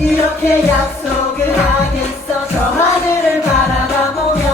이렇게 약속을 하겠어. 저 하늘을 바라보며